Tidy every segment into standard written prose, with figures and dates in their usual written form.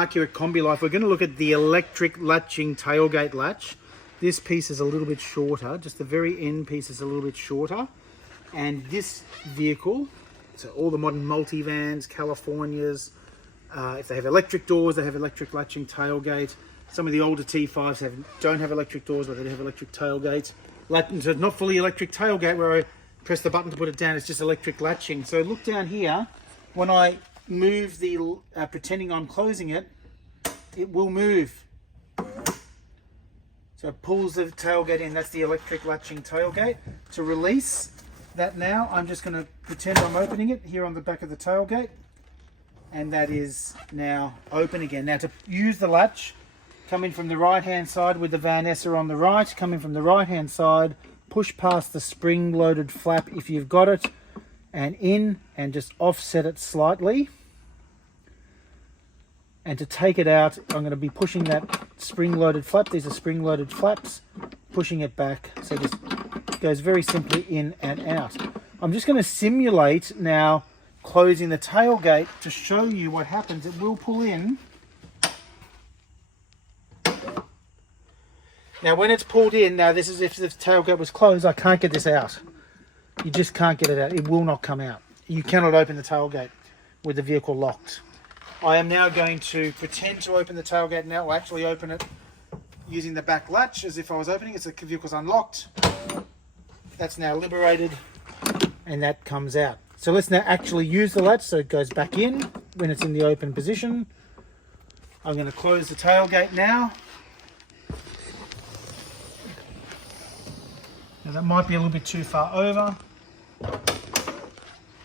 Mark here at Combi Life. We're going to look at the electric latching tailgate latch. This piece is a little bit shorter, just the very end piece is a little bit shorter. And this vehicle, so all the modern multivans, Californias, if they have electric doors, they have electric latching tailgate. Some of the older T5s don't have electric doors, but they have electric tailgates. So it's not fully electric tailgate where I press the button to put it down, it's just electric latching. So look down here, when I move the, pretending I'm closing it, it will move. So it pulls the tailgate in, that's the electric latching tailgate. To release that now, I'm just going to pretend I'm opening it here on the back of the tailgate. And that is now open again. Now to use the latch, come in from the right hand side with the Van Esser on the right, come in from the right hand side, push past the spring loaded flap if you've got it, and in, and just offset it slightly. And to take it out, I'm going to be pushing that spring-loaded flap. These are spring-loaded flaps, pushing it back. So it just goes very simply in and out. I'm just going to simulate now closing the tailgate to show you what happens. It will pull in. Now when it's pulled in, now this is if the tailgate was closed, I can't get this out. You just can't get it out. It will not come out. You cannot open the tailgate with the vehicle locked. I am now going to pretend to open the tailgate now. I'll actually open it using the back latch as if I was opening it. So the vehicle's unlocked. That's now liberated and that comes out. So let's now actually use the latch so it goes back in when it's in the open position. I'm going to close the tailgate now. Now that might be a little bit too far over.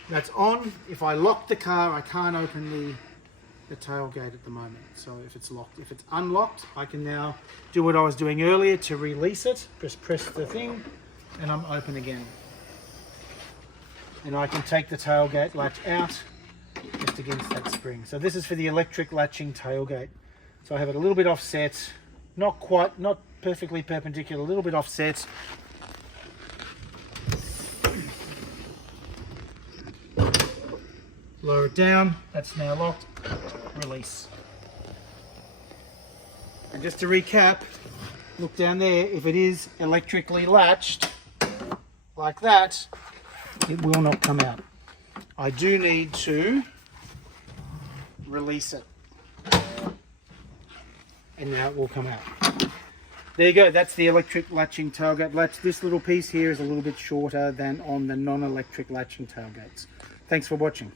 That's on. If I lock the car, I can't open the tailgate at the moment. So if it's locked, if it's unlocked, I can now do what I was doing earlier to release it. Just press the thing and I'm open again. And I can take the tailgate latch out just against that spring. So this is for the electric latching tailgate. So I have it a little bit offset, not perfectly perpendicular, a little bit offset. Lower it down, that's now locked, release. And just to recap, look down there, if it is electrically latched, like that, it will not come out. I do need to release it. And now it will come out. There you go, that's the electric latching tailgate latch. This little piece here is a little bit shorter than on the non-electric latching tailgates. Thanks for watching.